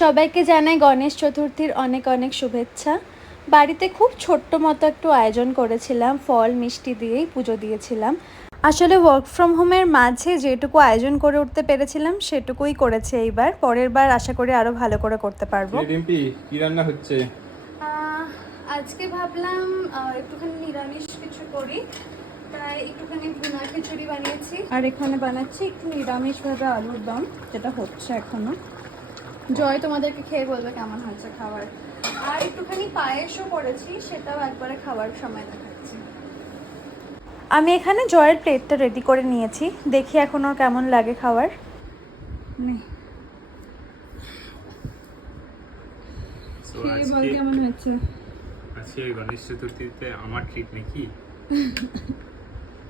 সবাইকে জানাই গণেশ চতুর্থীর অনেক অনেক শুভেচ্ছা। বাড়িতে খুব ছোট্ট মতো একটু আয়োজন করেছিলাম, ফল মিষ্টি দিয়েই পুজো দিয়েছিলাম। আসলে ওয়ার্ক ফ্রম হোমের মাঝে যেটুকু আয়োজন করে উঠতে পেরেছিলাম সেটুকুই করেছে এইবার। পরের বার আশা করি আরো ভালো করে করতে পারবো। রিম্পি, কি রান্না হচ্ছে? আজকে ভাবলাম একটুখানি নিরামিষ কিছু করি, তাই একটুখানি ভুনা খিচুড়ি বানিয়েছি। আর এখানে বানাচ্ছি একটু নিরামিষ ভাবে আলুর দম, যেটা হচ্ছে এখনো। জয় তোমাদেরকে খেয়ে বলবে কেমন হয়েছে খাবার। আর একটুখানি পায়েসও করেছি, সেটাও একবারে খাওয়ার সময় দেখাচ্ছি। আমি এখানে জয়ের প্লেটটা রেডি করে নিয়েছি, দেখি এখন ওর কেমন লাগে খাবার। খেয়ে বল কেমন হয়েছে। আজকে গণেশ চতুর্থীতে আমার ট্রিট নাকি?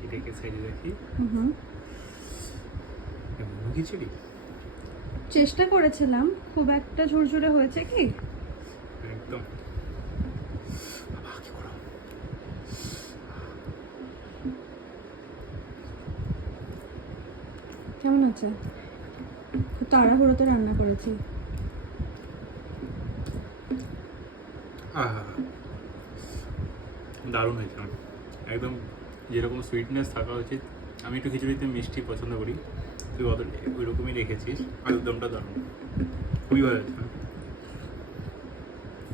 এটাকে সাইডে রাখি। খিচুড়ি চেষ্টা করেছিলাম, খুব একটা ঝুরঝুরে হয়েছে কি? একদম। কেমন আছে? খুব তাড়াহুড়োতে রান্না করেছি। দারুণ হয়েছে, একদম যেরকম সুইটনেস থাকা উচিত। আমি একটু খিচুড়িতে মিষ্টি পছন্দ করি, তুই ওই রকমই রেখেছিস। আলুর দমটা দারুণ, খুবই ভালো হয়েছে।